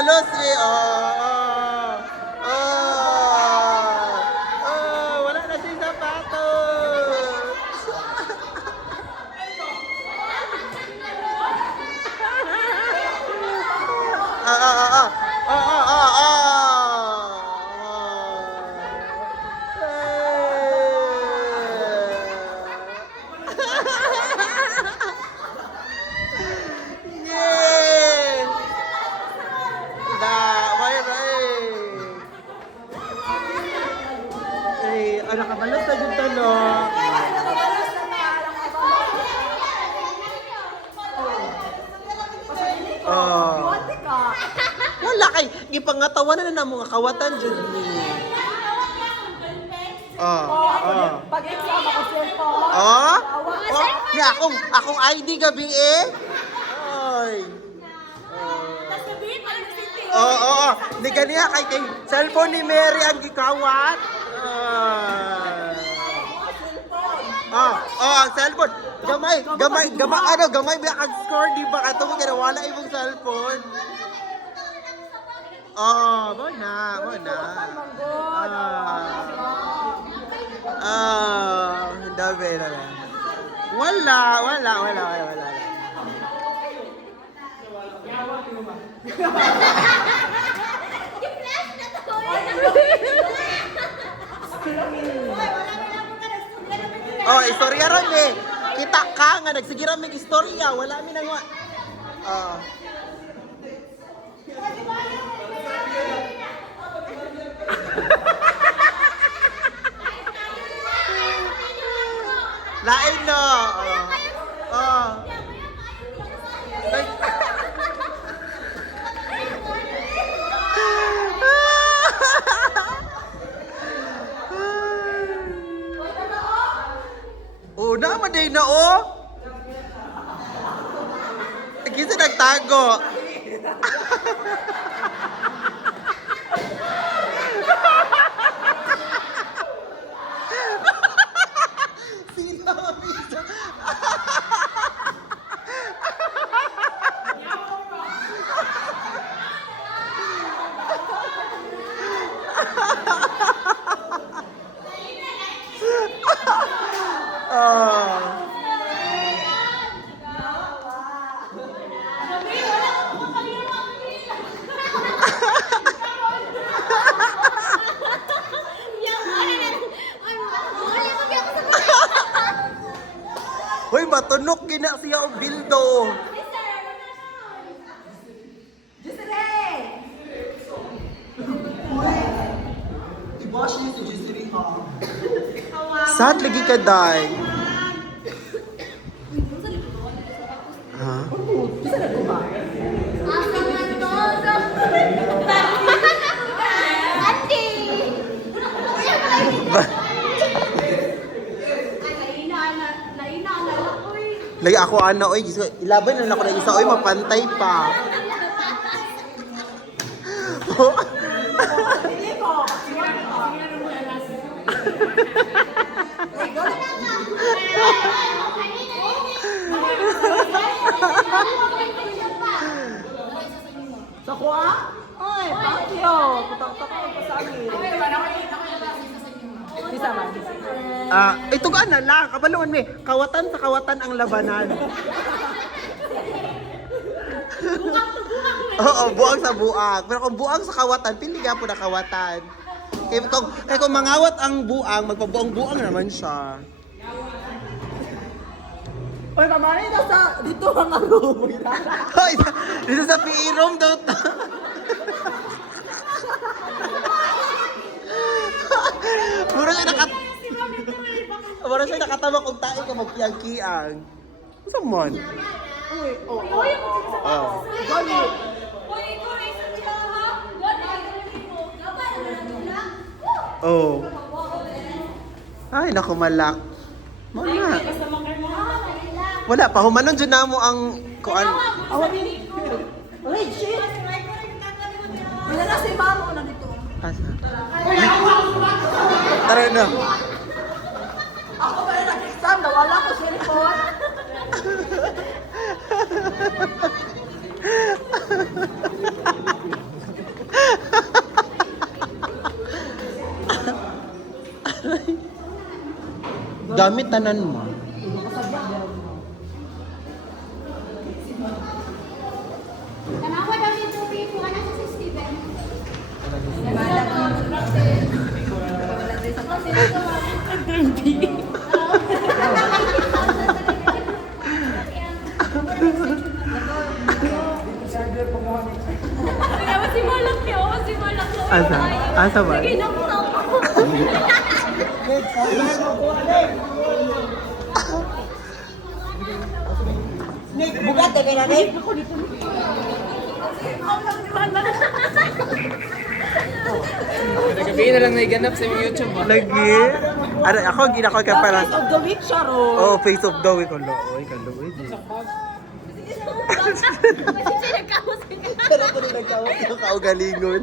nakamalos eh. Oh. Oh. Oh. Wala na siyang sapatos. Yes! Da, Mayra anak ka malas na dito, no? Oh. Wala kay gipangatawanan na mga kawatan jud ni. Pag-exam ako cellphone. Ni akong ID gabi eh. Oy. Ni ganiya kay cellphone ni Mary ang gikawat. Ang cellphone. Gamay ba ang score di ba kato mo kaya wala imong cellphone. Mo na. Dabe na lang. Wala. Istorya ron eh. Kita ka nga, nagsigira may istorya. Wala mi nang lain no. Naman din na Kisa nagtago. Sino mabisa? Hoy, matunok gina siya o bildo. I-wash niya si Jessery ha. Saan lagi ka, Day? Ha? Lagi ako oy, ilaban na ako na isa, oy, mapantay pa. Sa kuha? Ay, pakyo. Putak-putak ako pa sa amin. Bisa ba? Ito ka na lang, kabaloon me. Kawatan sa kawatan ang labanan. Oo, buang sa buang. Pero kung buang sa kawatan, pili ka po na kawatan. Kaya kung mangawat ang buang, magpabuang-buang naman siya. Oy, kamari na sa dito ang room. Hoy, dito sa PE room daw. Mura siya nakatama kung tayo ka magkiyang-kiyang. Saan man? Uy, Gani. Ay, naku malak. Mga. Wala pa, humanon dyan na mo ang kuan. Wait, shit! Wala na si Mamo na dito. Tara na. Ako ba yung nag-exam? Nawala ko cellphone. Gamit tanan mo. Tanawa daw ni Joey kung ano sa si Steven. Kaya si Malak yun, si Malak yun. Asa? Asa ba? Sige, nakutaw ko. Bugat ka na rin. Nagabi na lang naiganap sa yung YouTube. Lagi. Ano, ako ginako ka para. Of the week siya ro. Oh, face of the week. Kalo, oy, kalo, oy. Kasi siya nagkausap ka. Pero ko rin nagkawag yung kaugalingon.